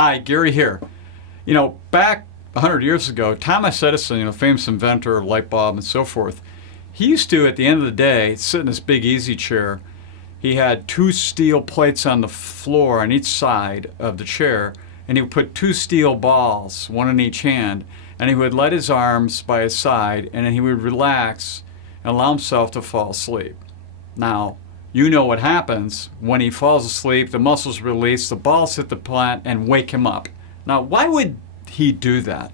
Hi, Gary here. Back 100 years ago, Thomas Edison, famous inventor of light bulb and so forth, he used to, at the end of the day, sit in this big easy chair. He had two steel plates on the floor on each side of the chair, and he would put two steel balls, one in each hand, and he would let his arms by his side, and then he would relax and allow himself to fall asleep. Now, you know what happens when he falls asleep, the muscles release, the balls hit the plant and wake him up. Now, why would he do that?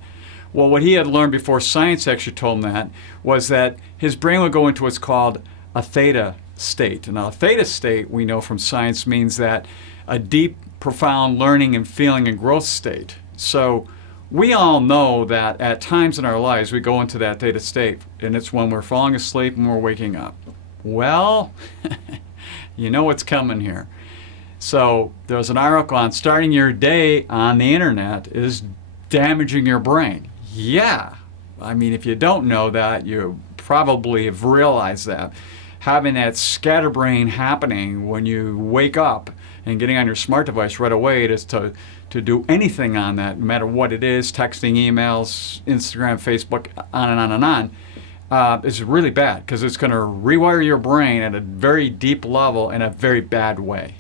Well, what he had learned before science actually told him that was that his brain would go into what's called a theta state. Now, a theta state, we know from science, means that a deep, profound learning and feeling and growth state. So we all know that at times in our lives we go into that theta state, and it's when we're falling asleep and we're waking up. Well, you know what's coming here. So there's an article on starting your day on the internet is damaging your brain. Yeah. I mean, if you don't know that, you probably have realized that. Having that scatterbrain happening when you wake up and getting on your smart device right away to do anything on that, no matter what it is, texting, emails, Instagram, Facebook, on and on and on, is really bad because it's going to rewire your brain at a very deep level in a very bad way.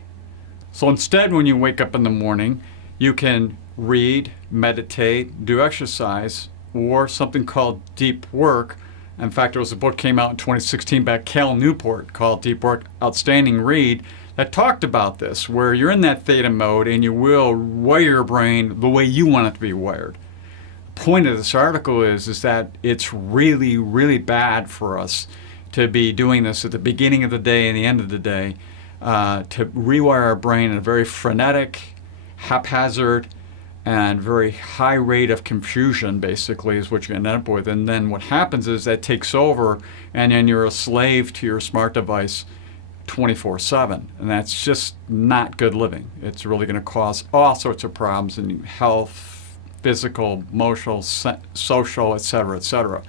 So instead, when you wake up in the morning, you can read, meditate, do exercise, or something called deep work. In fact, there was a book came out in 2016 by Cal Newport called Deep Work, outstanding read, that talked about this, where you're in that theta mode and you will wire your brain the way you want it to be wired. The point of this article is that it's really, really bad for us to be doing this at the beginning of the day and the end of the day, to rewire our brain in a very frenetic, haphazard, and very high rate of confusion, basically, is what you end up with. And then what happens is that takes over, and then you're a slave to your smart device 24/7. And that's just not good living. It's really going to cause all sorts of problems in health, physical, emotional, social, etc., etc.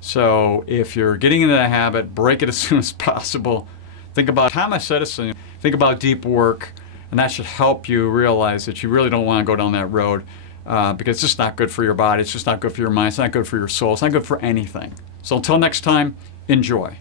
So if you're getting into that habit, break it as soon as possible. Think about Thomas Edison, think about deep work, and that should help you realize that you really don't want to go down that road because it's just not good for your body, it's just not good for your mind, it's not good for your soul, it's not good for anything. So until next time, enjoy.